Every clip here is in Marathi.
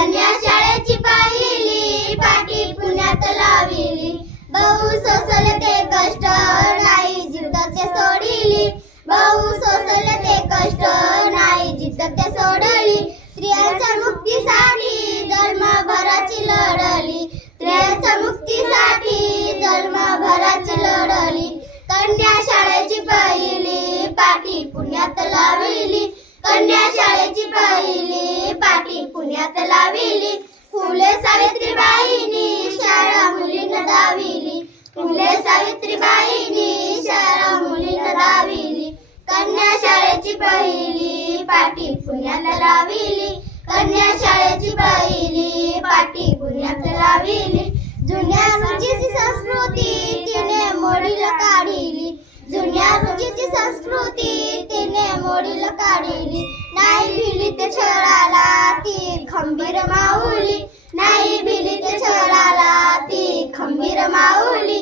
कन्या शाळेची पहिली पाठी पुण्यात लाविली. बहु सोसले ते कष्ट नाही जिद्द ते सोडिली. बहु सोसले ते कष्ट नाही जिद्द ते सोडली. स्त्रियांच्या मुक्तीसाठी जन्मभराची लढली. स्त्रियांच्या मुक्तीसाठी जन्मभराची लढली. कन्या शाळेची पहिली पाठी पुण्यात लाविली. कन्या शाळेची पुण्यात लाविली कन्या शाळेची पहिली पाठी पुण्यात लाविली. जुन्या रुचीची संस्कृती तिने मोडीला काढिली. जुन्या रुचीची संस्कृती तिने मोडीला काढिली. नाही भिली ते छळाला ती खंबीर माऊली. नाही भिली ते छळाला ती खंबीर माऊली.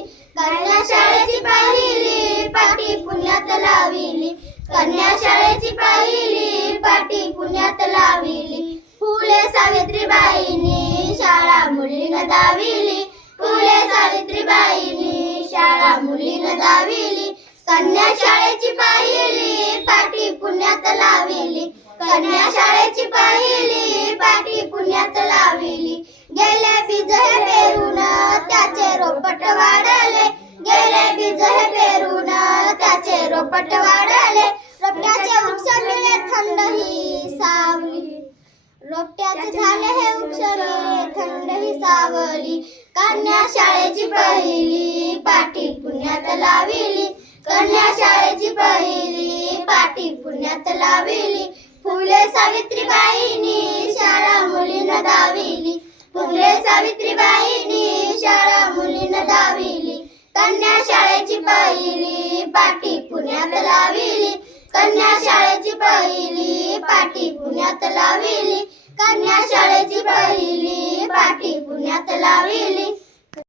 सावित्रीबाईंनी शाळा मुलींना दाविली. फुले सावित्रीबाईंनी शाळा मुलींना दाविली. कन्या शाळेची पाहिली पाठी पुण्यात लाविली. कन्या शाळेची पाहिली पाठी पुण्यात लाविली. गेले बीज हे पेरून त्याचे रोपट वाढले. गेले बीज हे पेरून त्याचे रोपट वाढले सावली. कन्या शाळेची पहिली पाठी पुण्यात लाविली. कन्या शाळेची पहिली पाठी पुण्यात लाविली. फुले सावित्रीबाईनी शाळा मुलींना दाविली. फुले सावित्रीबाईनी शाळा मुलींना दाविली. कन्या शाळेची पहिली पाठी पुण्यात लाविली. कन्या शाळेची पहिली पाठी पुण्यात लाविली. कन्या शाळेची पहिली पाठी पुण्यात लाविली